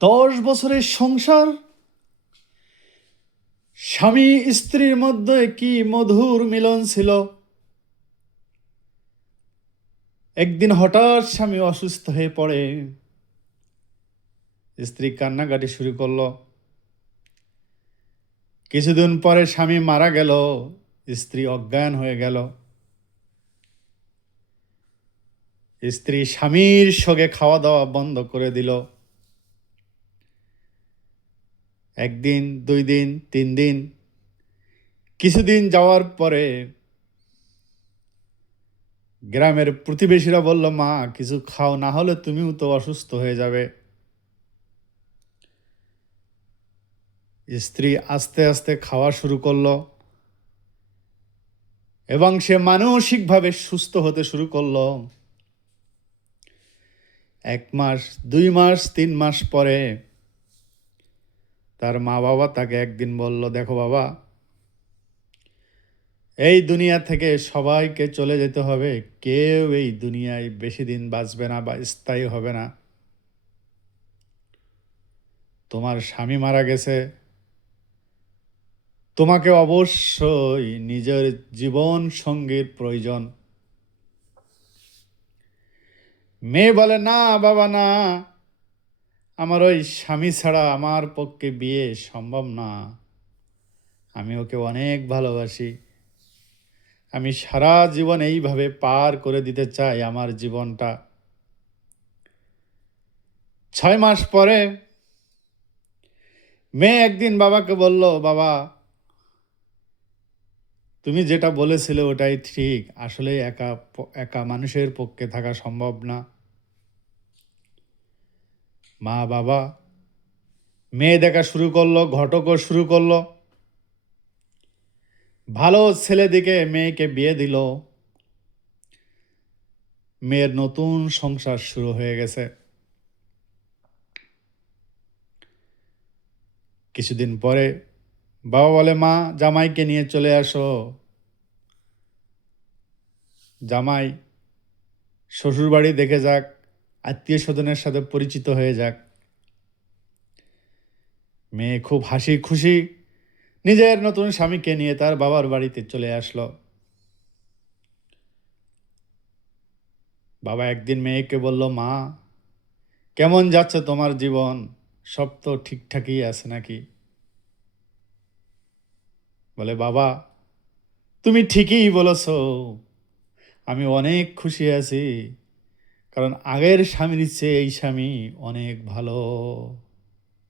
10 বছরের সংসার, স্বামী স্ত্রীর মধ্যে কি মধুর মিলন ছিল। একদিন হঠাৎ স্বামী অসুস্থ হয়ে পড়ে, স্ত্রী কান্নাকাটি শুরু করলো। কিছুদিন পরে স্বামী মারা গেল, স্ত্রী অজ্ঞান হয়ে গেল। স্ত্রী স্বামীর সঙ্গে খাওয়া দাওয়া বন্ধ করে দিল। একদিন, 2 দিন, 3 দিন, কিছুদিন যাওয়ার পরে গ্রামের প্রতিবেশীরা বলল, মা কিছু খাও, না হলে তুমিও তো অসুস্থ হয়ে যাবে। স্ত্রী আস্তে আস্তে খাওয়া শুরু করলো এবং সে মানসিকভাবে সুস্থ হতে শুরু করলো। 1 মাস, 2 মাস, 3 মাস পরে তার মা বাবা তাকে একদিন বলল, দেখো বাবা, এই দুনিয়া থেকে সবাইকে চলে যেতে হবে, কেউ এই দুনিয়ায় বেশি দিন বাঁচবে না বা স্থায়ী হবে না। তোমার স্বামী মারা গেছে, তোমাকে অবশ্যই নিজের জীবন সঙ্গীর প্রয়োজন। মেয়ে বলে, না বাবা না, আমার ওই স্বামী ছাড়া আমার পক্ষে বিয়ে সম্ভব না। আমি ওকে অনেক ভালোবাসি, আমি সারা জীবন এইভাবে পার করে দিতে চাই আমার জীবনটা। 6 মাস পরে মেয়ে একদিন বাবাকে বলল, বাবা তুমি যেটা বলেছিলে ওটাই ঠিক, আসলে একা একা মানুষের পক্ষে থাকা সম্ভব না। মা বাবা মেয়ে দেখা শুরু করলো, ঘটকও শুরু করলো। ভালো ছেলে দিকে মেয়েকে বিয়ে দিল। মেয়ের নতুন সংসার শুরু হয়ে গেছে। কিছুদিন পরে বাবা বলে, মা জামাইকে নিয়ে চলে আসো। জামাই শ্বশুরবাড়ি দেখে যাক, আত্মীয় স্বজনের সাথে পরিচিত হয়ে যাক। মেয়ে খুব হাসি খুশি নিজের নতুন স্বামীকে নিয়ে তার বাবার বাড়িতে চলে আসলো। বাবা একদিন মেয়েকে বলল, মা কেমন যাচ্ছে তোমার জীবন, সব তো ঠিকঠাকই আছে নাকি? বলে, বাবা তুমি ঠিকই বলেছ, আমি অনেক খুশি আছি, কারণ আগের স্বামীর চেয়ে এই স্বামী অনেক ভালো।